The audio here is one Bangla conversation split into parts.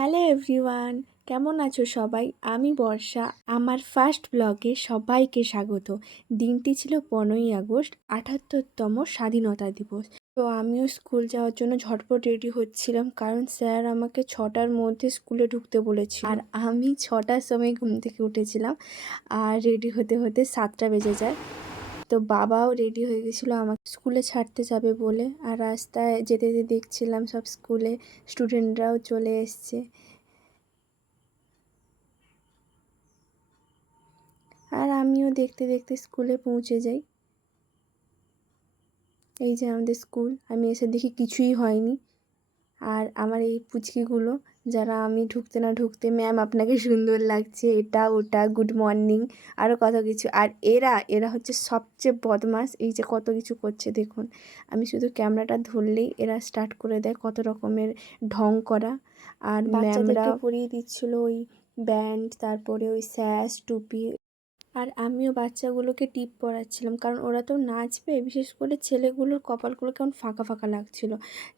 হ্যালো এভরিওয়ান, কেমন আছো সবাই? আমি বর্ষা। আমার ফার্স্ট ব্লগে সবাইকে স্বাগত। দিনটি ছিল 15ই আগস্ট, 78তম স্বাধীনতা দিবস। তো আমিও স্কুল যাওয়ার জন্য ঝটপট রেডি হচ্ছিলাম, কারণ স্যার আমাকে 6টার মধ্যে স্কুলে ঢুকতে বলেছিল। আর আমি 6টার সময় ঘুম থেকে উঠেছিলাম, আর রেডি হতে হতে 7টা বেজে যায়। তো বাবাও রেডি হয়ে গেছিলো আমাকে স্কুলে ছাড়তে যাবে বলে। আর রাস্তায় যেতে যেতে দেখছিলাম সব স্কুলে স্টুডেন্টরাও চলে এসছে। আর আমিও দেখতে দেখতে স্কুলে পৌঁছে যাই। এই যে আমাদের স্কুল, আমি এসে দেখি কিছুই হয়নি। আর আমার এই পুচকিগুলো, যারা আমি ঢুকতে না ঢুকতে, ম্যাম আপনাকে সুন্দর লাগছে, এটা ওটা, গুড মর্নিং, আরও কত কিছু। আর এরা হচ্ছে সবচেয়ে বদমাশ। এই যে কত কিছু করছে দেখুন। আমি শুধু ক্যামেরাটা ধরলেই এরা স্টার্ট করে দেয় কত রকমের ঢং করা। আর বাচ্চাদেরকে পরিয়ে দিচ্ছিল ওই ব্যান্ড, তারপরে ওই স্যাশ, টুপি। আর আমিও বাচ্চাগুলোকে টিপ পরাচ্ছিলাম, কারণ ওরা তো নাচবে। বিশেষ করে ছেলেগুলোর কপালগুলো কেমন ফাঁকা ফাঁকা লাগছিল।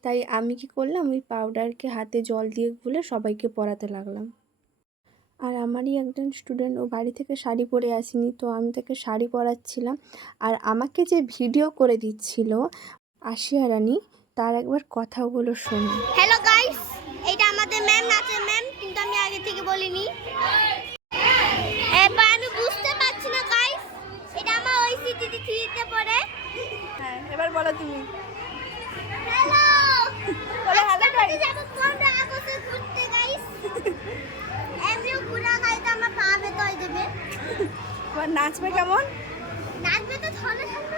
তাই আমি কি করলাম, ওই পাউডারকে হাতে জল দিয়ে গুলে সবাইকে পরাতে লাগলাম। আর আমারই একজন স্টুডেন্ট, ও বাড়ি থেকে শাড়ি পরে আসেনি, তো আমি তাকে শাড়ি পরাচ্ছিলাম। আর আমাকে যে ভিডিও করে দিচ্ছিল আশিয়া রানী, তার একবার কথাগুলো শুনুন। হ্যালো গাইস, এটা আমাদের ম্যাম, নাচের ম্যাম, কিন্তু আমি আগে থেকে বলিনি। এবার আমি বুঝতে পারছি না গাইস, এটা আমার ওই সিটি থ্রিতে পড়ে। হ্যাঁ, এবার বলো তুমি। হ্যালো, বলো হ্যালো গাইস। যাব 15 আগস্টে ঘুরতে গাইস। এমনিও ঘোরা খাইতে আমার পা ব্যথা হয়ে যাবে। তোমার নাচবে কেমন? নাচবে তো ধরে থাকবে।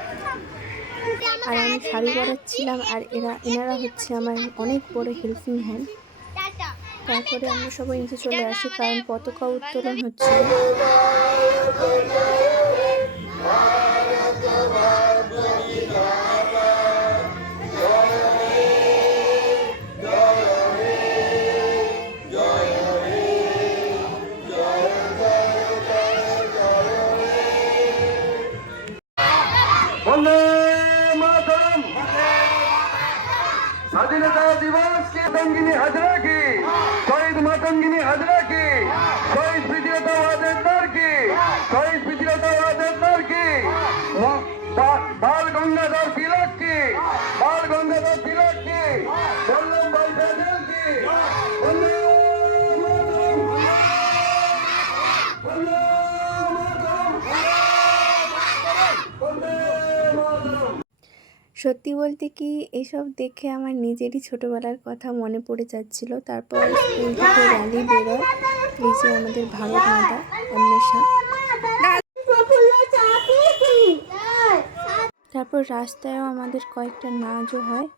আর আমি শাড়ি পরাচ্ছিলাম, আর এনারা হচ্ছে আমার অনেক বড় হেল্পিং হ্যান্ড। তারপরে আমরা সবাই নিচে চলে আসি, কারণ পতাকা উত্তোলন হচ্ছিল। স্বাধীনতা দিবস के मातंगिनी हाजरा की, शहीद मातंगिनी हाजरा की, शहीद विजयता वाजेदार की, शहीद विजयता वाजेदार की, बाल गंगाधर तिलक की, बाल गंगाधर तिलक की, वल्लभ भाई पटेल की, वंदे मातरम, वंदे मातरम, वंदे मातरम। সত্যি বলতে কি, এসব দেখে আমার নিজেরই ছোটোবেলার কথা মনে পড়ে যাচ্ছিল। তারপর স্কুল থেকে র্যালি বেরোয়, এই যে আমাদের ভারত মাতা অন্বেষা। তারপর রাস্তায়ও আমাদের কয়েকটা নাচও হয়।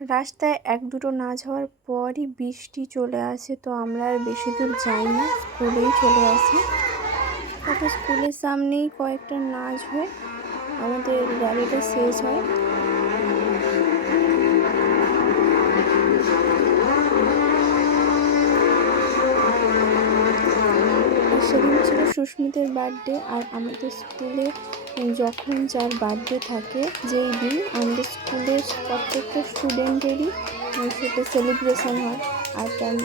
রাস্তায় এক দুটো নাচ হওয়ার পরই বৃষ্টি চলে আসে, তো আমরা আর বেশি দূর যাই না, স্কুলেই চলে আসি। তারপর স্কুলের সামনেই কয়েকটা নাচ হয়ে আমাদের র্যালিটা শেষ হয়। সেদিন ছিল সুস্মিতের বার্থডে। আর আমাদের স্কুলে যখন যার বার্থডে থাকে, যেই দিন আমাদের স্কুলের প্রত্যেকটা স্টুডেন্টেরই সেটা সেলিব্রেশন হয়। আর কেক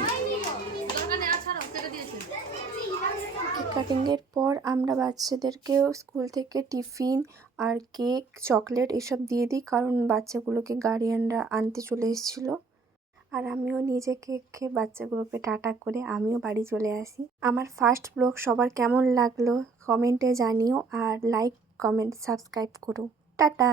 কাটিংয়ের পর আমরা বাচ্চাদেরকেও স্কুল থেকে টিফিন আর কেক, চকলেট এসব দিয়ে দিই, কারণ বাচ্চাগুলোকে গার্ডিয়ানরা আনতে চলে এসেছিলো। আর আমিও নিজে কেক খেয়ে বাচ্চাগুলোকে টাটা করে আমিও বাড়ি চলে আসি। আমার ফার্স্ট ব্লগ সবার কেমন লাগলো কমেন্টে জানিও, আর লাইক, কমেন্ট, সাবস্ক্রাইব করো। টাটা।